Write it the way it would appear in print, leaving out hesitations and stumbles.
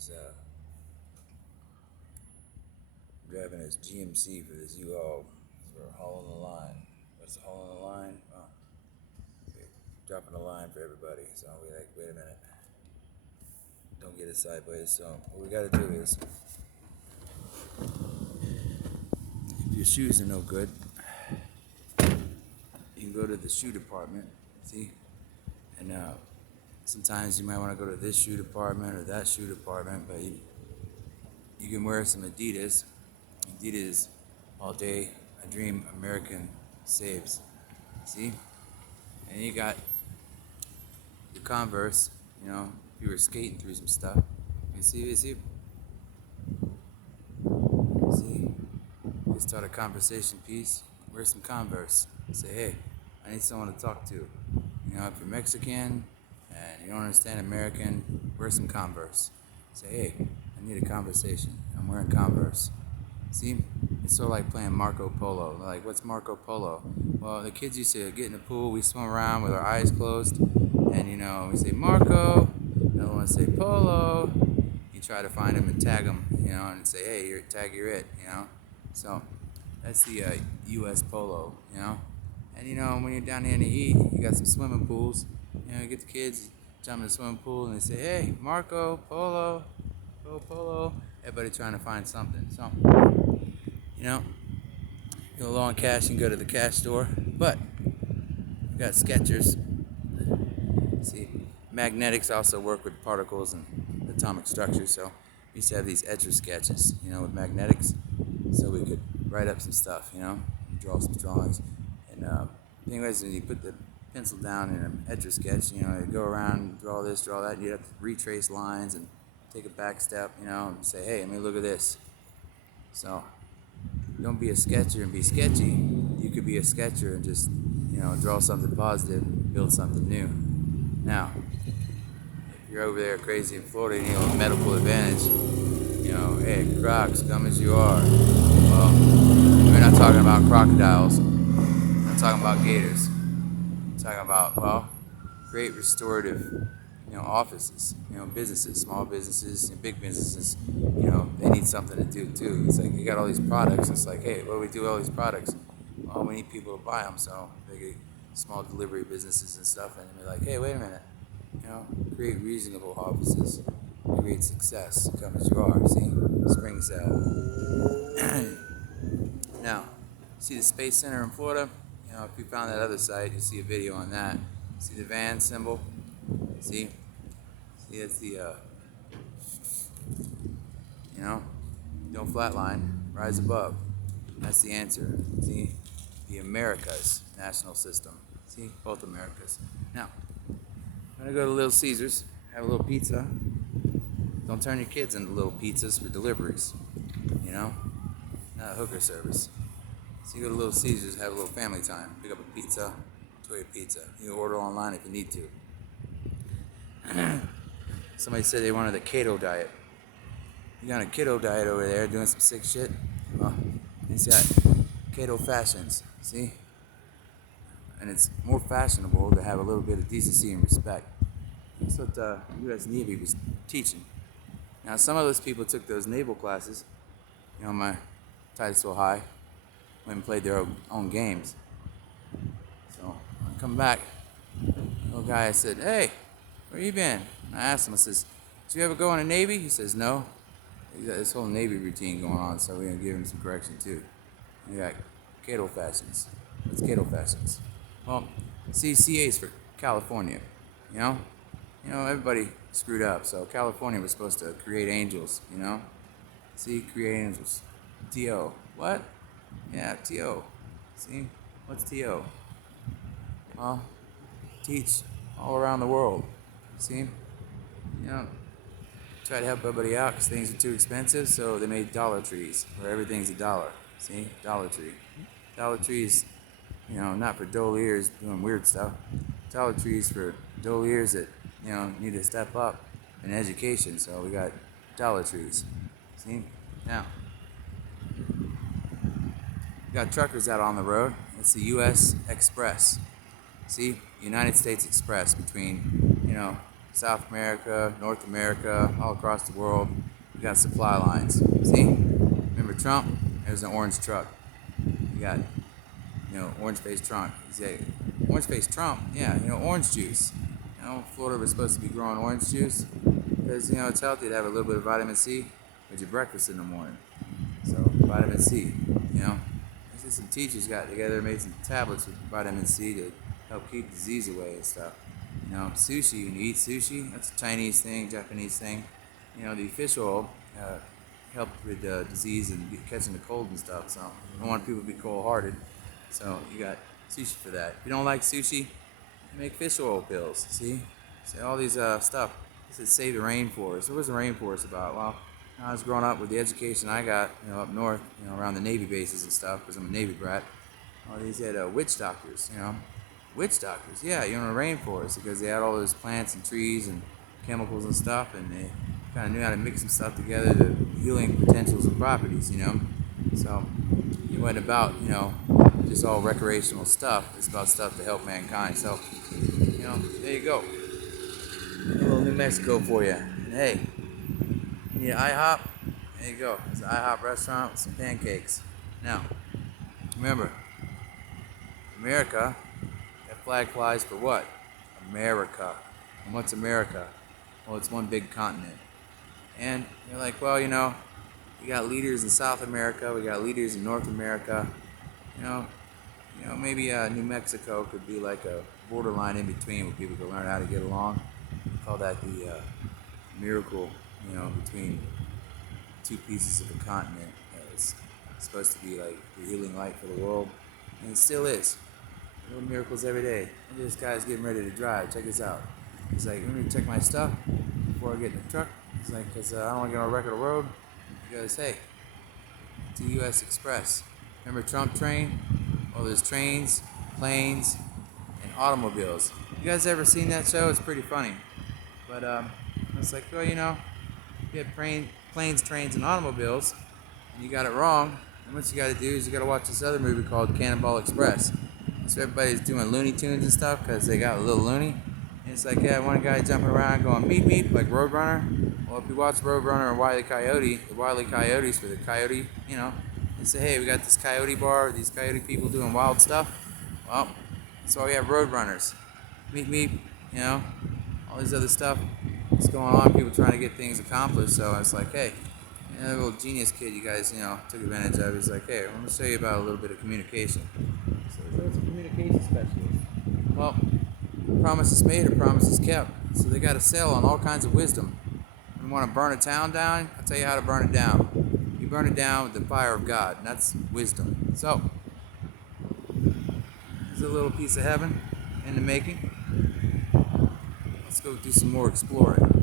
He's driving his GMC for this U-Haul. We're hauling the line. What's the hauling the line? Oh, okay. Dropping the line for everybody. So we like, wait a minute. Don't get it sideways. So what we got to do is, if your shoes are no good, you can go to the shoe department. See, and sometimes you might want to go to this shoe department or that shoe department, but you can wear some Adidas. Adidas all day. I dream American saves. See? And you got your Converse, if you were skating through some stuff. You see? You start a conversation piece, wear some Converse. Say, hey, I need someone to talk to. If you're Mexican and you don't understand American, wear some Converse. Say, hey, I need a conversation. I'm wearing Converse. See? It's sort of like playing Marco Polo. Like, what's Marco Polo? Well, the kids used to get in the pool, we swim around with our eyes closed, and we say Marco, the other one say Polo. You try to find them and tag them, and say, hey, you're it. So that's the U.S. Polo, And when you're down here in the heat, you got some swimming pools. You get the kids jump in the swimming pool and they say, hey, Marco Polo, go Polo. Everybody trying to find something. So, you're low on cash, you can go to the cash store. But you got Skechers. See, magnetics also work with particles and atomic structures. So we used to have these etch sketches, with magnetics, so we could write up some stuff, draw some drawings. And anyways, when you put the pencil down in an etch sketch, you go around, draw this, draw that, and you have to retrace lines and take a back step, and say, hey, look at this. So don't be a sketcher and be sketchy. You could be a sketcher and just, draw something positive, build something new. Now, if you're over there crazy in Florida and you have a medical advantage, hey, Crocs, come as you are. Well, we're not talking about crocodiles. We're not talking about gators. We're talking about, great restorative, offices, businesses, small businesses, big businesses, they need something to do too. It's like you got all these products. It's like, hey, what do we do with all these products? Well, we need people to buy them, so they get small delivery businesses and stuff, and they're like, hey, wait a minute, create reasonable offices, create success, come as you are. See, spring sale. Now, see the Space Center in Florida? If you found that other site, you'll see a video on that. See the van symbol? See, it's the, don't flatline, rise above. That's the answer. See, the America's national system. See, both Americas. Now, I'm gonna go to Little Caesars, have a little pizza. Don't turn your kids into little pizzas for deliveries, not a hooker service. So you go to Little Caesars, have a little family time, pick up a pizza, enjoy your pizza. You can order online if you need to. Somebody said they wanted the keto diet. You got a keto diet over there doing some sick shit. Well, he's got keto fashions, see? And it's more fashionable to have a little bit of decency and respect. That's what the U.S. Navy was teaching. Now, some of those people took those naval classes. My Titusville High, went and played their own games. So, when I come back, the little guy said, hey, where you been? And I asked him, I says, did you ever go in the Navy? He says, no. He got this whole Navy routine going on, so we're going to give him some correction, too. We got keto fashions. What's keto fashions? Well, CA's for California, everybody screwed up, so California was supposed to create angels, See, create angels. T.O. What? Yeah, T.O. See, what's T.O.? Well, teach all around the world, see? Try to help everybody out because things are too expensive, so they made Dollar Trees, where everything's $1. See, Dollar Tree. Dollar Trees, not for dull ears doing weird stuff. Dollar Trees for dull ears that, need to step up in education, so we got Dollar Trees. See? Now, we got truckers out on the road. It's the U.S. Express. See? United States Express between, South America, North America, all across the world. We got supply lines. See? Remember Trump? There's an orange truck. You got, orange-faced Trump. He's a orange-faced Trump. Yeah, orange juice. Florida was supposed to be growing orange juice because it's healthy to have a little bit of vitamin C with your breakfast in the morning. So vitamin C. I see some teachers got together and made some tablets with vitamin C to help keep disease away and stuff. Sushi. When you eat sushi, that's a Chinese thing, Japanese thing. The fish oil help with disease and catching the cold and stuff. So I don't want people to be cold-hearted. So you got sushi for that. If you don't like sushi, make fish oil pills. See all these stuff. This is save the rainforest. What was the rainforest about? Well, I was growing up with the education I got, up north, around the Navy bases and stuff, because I'm a Navy brat. These had witch doctors, Witch doctors, yeah, in the rainforest, because they had all those plants and trees and chemicals and stuff, and they kind of knew how to mix some stuff together, the healing potentials and properties, So it wasn't about, just all recreational stuff. It's about stuff to help mankind. So, there you go. A little New Mexico for you. And hey, you need IHOP? There you go. It's an IHOP restaurant with some pancakes. Now, remember, America, that flag flies for what? America. And what's America? Well, it's one big continent. And you're like, well, we got leaders in South America, we got leaders in North America. Maybe New Mexico could be like a borderline in between where people could learn how to get along. We call that the miracle, between two pieces of a continent. It's supposed to be like the healing light for the world, and it still is. Little miracles every day. Look at this guy's getting ready to drive. Check this out. He's like, let me check my stuff before I get in the truck. He's like, because I don't want to get on a record road. He goes, hey, to U.S. Express. Remember Trump train? Well, there's trains, planes, and automobiles. You guys ever seen that show? It's pretty funny. But I was like, well, you have planes, trains, and automobiles, and you got it wrong. And what you got to do is you got to watch this other movie called Cannonball Express. So everybody's doing Looney Tunes and stuff because they got a little loony. And it's like, yeah, one guy jumping around going meep meep like Roadrunner. Well, if you watch Roadrunner or Wile E. Coyote, the Wile E. Coyotes for the coyote, they say, hey, we got this coyote bar, these coyote people doing wild stuff. Well, that's why we have Roadrunners. Meep meep, all this other stuff that's going on, people trying to get things accomplished. So it's like, hey, that little genius kid you guys, took advantage of. He's like, hey, I'm going to show you about a little bit of communication. So he's a communication specialist. Well, promise is made or promise is kept. So they got to sell on all kinds of wisdom. When you want to burn a town down, I'll tell you how to burn it down. You burn it down with the fire of God, and that's wisdom. So, there's a little piece of heaven in the making. Let's go do some more exploring.